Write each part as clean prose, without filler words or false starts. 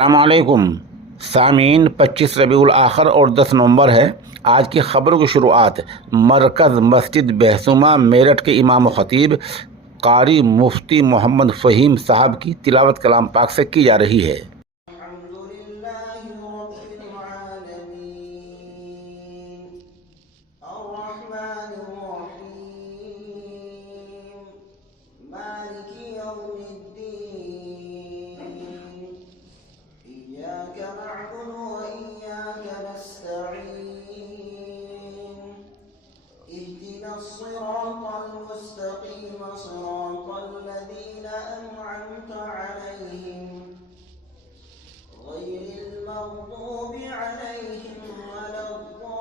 अस्सलामुअलैकुम सामीन। 25 रबीउल आखिर और 10 नवंबर है। आज की खबरों की शुरुआत मरकज़ मस्जिद बहसुमा मेरठ के इमाम ख़तीब कारी मुफ्ती मोहम्मद फ़हीम साहब की तिलावत कलाम पाक से की जा रही है। اهدنا الصراط المستقيم صراط الذين أنعمت عليهم غير المغضوب عليهم ولا الضالين.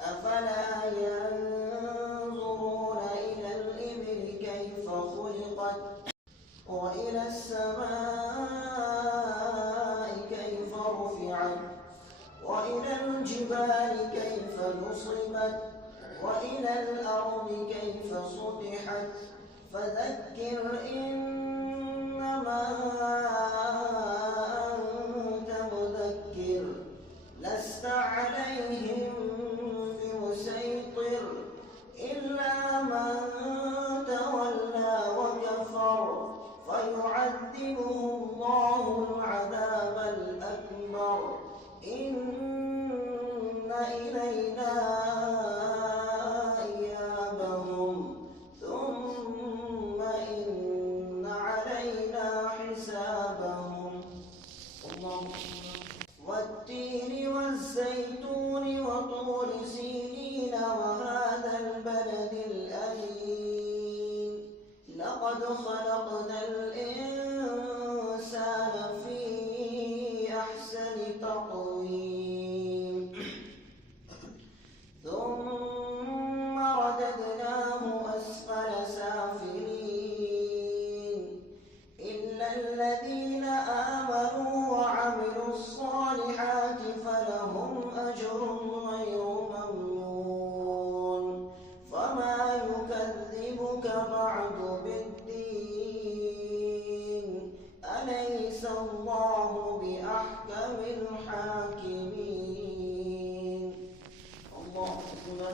أفلا ينظرون إلى الإبل كيف خلقت وإلى السماء كيف رفعت وإلى الجبال كيف نصبت وإلى الأرض كيف سطحت فذكر إنما أنت مذكر لست عليهم بمسيطر إلا من تولى وكفر فيعذبه الله العذاب الأكبر إن إلينا إيابهم ثم إن علينا حسابهم. والتين والزيتون وطور سينين وهذا البلد الأمين لقد خلقنا الإنسان في أحسن تقويم ثم رددناه أسفل سافلين إلا الذين آمنوا وعملوا الصالحات فلهم أجر غير ممنون فما يكذبك بعد بالدين